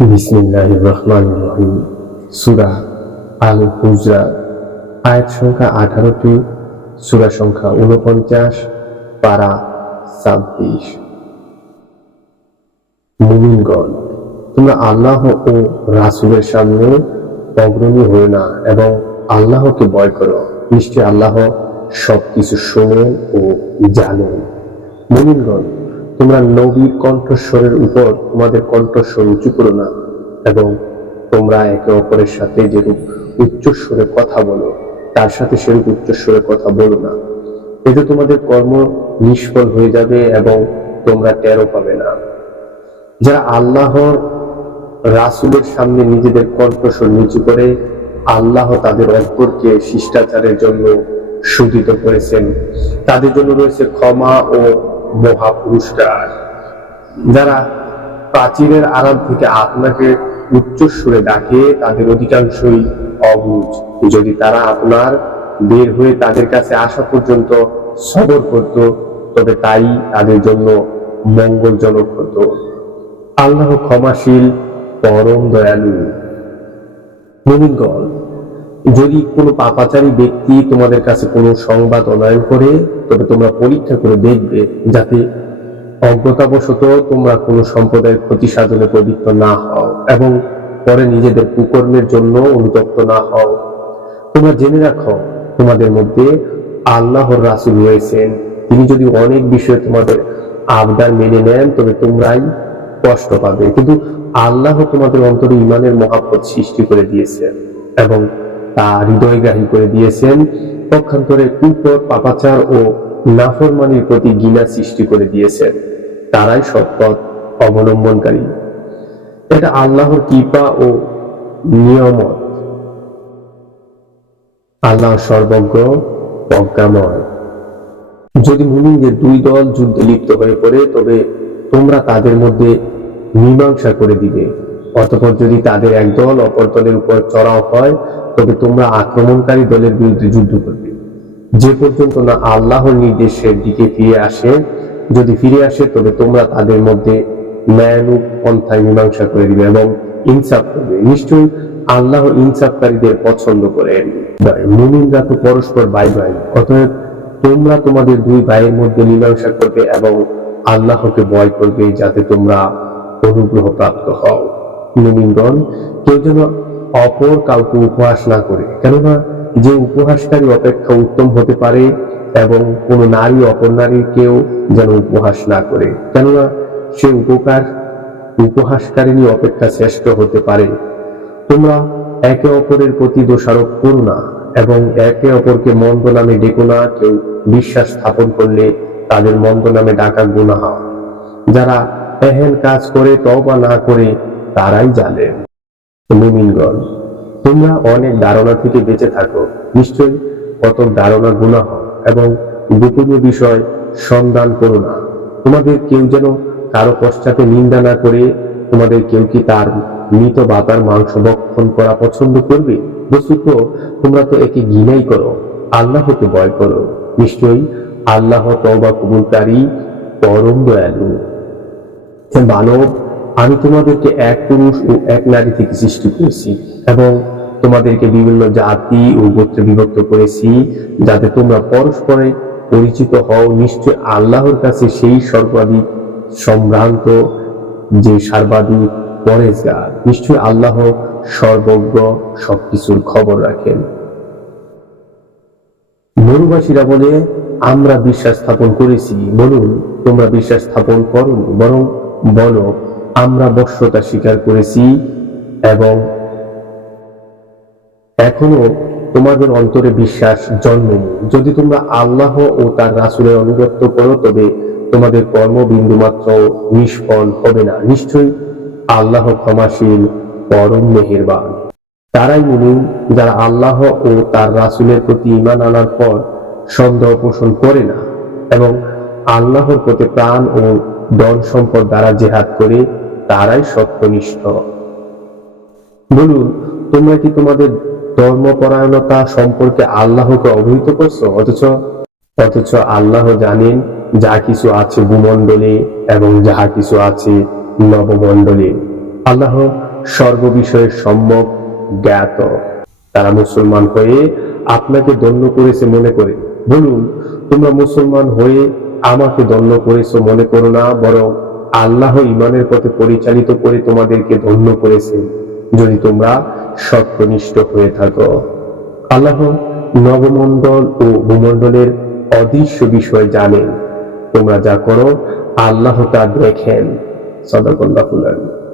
বিসমিল্লাহ রহমান রহিম। সুরা আল হুজরা আয়াত সংখ্যা আঠারোটি, সুরা সংখ্যা পারা ছাব্বিশ। মুমিনগণ, তোমরা আল্লাহ ও রাসুলের সামনে অগ্রণী হয়ে না এবং আল্লাহকে ভয় করো। নিশ্চয় আল্লাহ সবকিছু শোনেন ও জানেন। মুমিনগণ তোমরা নবীর কণ্ঠস্বরের উপর তোমাদের কণ্ঠস্বর উঁচু করো না, এবং তোমরা একে অপরের সাথে যেরূপ উচ্চস্বরে কথা বলো, তার সাথে সেরূপ উচ্চস্বরে কথা বলো না। এতে তোমাদের কর্ম নিষ্ফল হয়ে যাবে এবং তোমরা টেরও পাবে না। যারা আল্লাহর রাসুলের সামনে নিজেদের কণ্ঠস্বর নিচু করে, আল্লাহ তাদের অন্তরকে শিষ্টাচারের জন্য সুদিত করেছেন। তাদের জন্য রয়েছে ক্ষমা ও মহা পুরস্কার যারা প্রাচীরের আড়াল থেকে আপনাকে উচ্চ সুরে ডাকে, তাদের অধিকাংশই অবুজ। যদি তারা আপনার বের হয়ে তাদের কাছে আসা পর্যন্ত সবর করত, তবে তাই তাদের জন্য মঙ্গলজনক হতো। আল্লাহ ক্ষমাশীল, পরম দয়ালু। মুমিনগণ, যদি কোনো পাপাচারী ব্যক্তি তোমাদের কাছে কোনো সংবাদ অনয়ন করে তবে তোমরা পরীক্ষা করে দেখবে যাতে অজ্ঞতাবশত তোমরা কোনো সম্প্রদায়ের ক্ষতি সাধনে পবিত্র না হও এবং পরে নিজেদের কুকর্মের জন্য অনুতপ্ত না হও। তোমরা জেনে রাখো, তোমাদের মধ্যে আল্লাহর রাসুল রয়েছেন। তিনি যদি অনেক বিষয়ে তোমাদের আবদার মেনে নেন, তবে তোমরাই কষ্ট পাবে। কিন্তু আল্লাহ তোমাদের অন্তরে ইমানের মহাপত সৃষ্টি করে দিয়েছেন এবং তা হৃদয়গ্রাহী করে দিয়েছেন। পক্ষান্তরে কুপর পাপাচার ও নাফরমানির প্রতি গিনা সৃষ্টি করে দিয়েছেন তারাই সৎপথ অবলম্বনকারী। এটা আল্লাহর কৃপা ও নিয়মত। আল্লাহ সর্বজ্ঞ প্রজ্ঞাময় যদি মুমিনদের দুই দল যুদ্ধে লিপ্ত হয়ে পড়ে, তবে তোমরা তাদের মধ্যে মীমাংসা করে দিবে। অতঃপর যদি তাদের এক দল অপর দলের উপর চড়াও হয় তবে তোমরা আক্রমণকারী দলের বিরুদ্ধে যুদ্ধ করবে। যে পর্যন্ত না আল্লাহর নির্দেশের দিকে ফিরে আসে, যদি ফিরে আসে, তবে তোমরা তাদের মধ্যে পন্থায় মীমাংসা করে দিবে এবং ইনসাফ করবে। নিশ্চয়ই আল্লাহ ইনসাফকারীদের পছন্দ করেন। মুমিনরা তো পরস্পর ভাই ভাই অতএব তোমরা তোমাদের দুই ভাইয়ের মধ্যে মীমাংসা করবে এবং আল্লাহকে ভয় করবে যাতে তোমরা অনুগ্রহ প্রাপ্ত হও। মুমিনগণ, কেউ যেন অপর কাউকে উপহাস না করে। কেননা যে উপহাসকারী অপেক্ষা উত্তম হতে পারে এবং কোন নারী অপর নারীকেও যেন উপহাস না করে। কেননা সে উপকার, উপহাসকারিণী অপেক্ষা শ্রেষ্ঠ হতে পারে। তোমরা একে অপরের প্রতি দোষারোপ করো না এবং একে অপরকে মন্দ নামে ডেকো না, কেউ বিশ্বাস স্থাপন করলে তাদের মন্দ নামে ডাকা গুণা হয় যারা এহেন কাজ করে তবা না করে, তারাই জানে মুমিনগণ, তোমরা অনেক ধারণা থেকে বেঁচে থাকো। নিশ্চয়ই কত ধারণা গুণা হয় এবং গোপনীয় বিষয় সন্ধান করো না। তোমাদের কেউ যেন কারও পশ্চাতে নিন্দা না করে, তোমাদের কেউ কি তার মৃত বাতার মাংস ভক্ষণ করা পছন্দ করবে? বস্তুত তোমরা তো একে ঘৃণাই করো, আল্লাহকে ভয় করো। নিশ্চয়ই আল্লাহ তওবা কবুলকারী, পরম দয়ালু। মানব আমি তোমাদেরকে এক পুরুষ ও এক নারী থেকে সৃষ্টি করেছি এবং তোমাদেরকে বিভিন্ন জাতি ও গোত্রে বিভক্ত করেছি যাতে তোমরা পরস্পরে পরিচিত হও। নিশ্চয় আল্লাহর কাছে সেই সর্বাধিক সম্ভ্রান্ত, যে সর্বাধিক পরেজগার। নিশ্চয় আল্লাহ সর্বজ্ঞ সবকিছুর খবর রাখেন। মরুবাসীরা বলে, আমরা বিশ্বাস স্থাপন করেছি। বলুন, তোমরা বিশ্বাস স্থাপন করো বরং বলো আমরা বশ্যতা স্বীকার করেছি এবং এখনও তোমাদের অন্তরে বিশ্বাস জন্মেনি। যদি তোমরা আল্লাহ ও তার রাসুলের অনুগত্য করো, তবে তোমাদের কর্ম বিন্দু মাত্র নিষ্ফল হবে না। নিশ্চয়ই আল্লাহ ক্ষমাশীল, পরম মেহেরবান। তারাই মুমিন যারা আল্লাহ ও তার রাসুলের প্রতি ইমান আনার পর সন্দেহ পোষণ করে না এবং আল্লাহর প্রতি প্রাণ ও ধন সম্পদ দ্বারা জেহাদ করে তারাই সত্যনিষ্ঠ। বলুন, তোমরা কি তোমাদের ধর্মপরায়ণতা সম্পর্কে আল্লাহকে অবহিত করছ? অথচ অথচ আল্লাহ জানেন যা কিছু আছে ভূমণ্ডলে এবং যাহা কিছু আছে নবমণ্ডলে। আল্লাহ সর্ববিষয়ে সম্যক জ্ঞাত। তারা মুসলমান হয়ে আপনাকে দণ্ড করেছে মনে করে। বলুন, তোমরা মুসলমান হয়ে আমাকে দণ্ড করেছ মনে করো না, বরং আল্লাহ ইমানের পথে পরিচালিত করে তোমাদেরকে ধন্য করেছেন, যদি তোমরা সত্যনিষ্ঠ হয়ে থাকো। আল্লাহ নবমণ্ডল ও ভূমণ্ডলের অদৃশ্য বিষয় জানেন। তোমরা যা করো, আল্লাহ তা দেখেন। সদাকল্লাহুল আলিম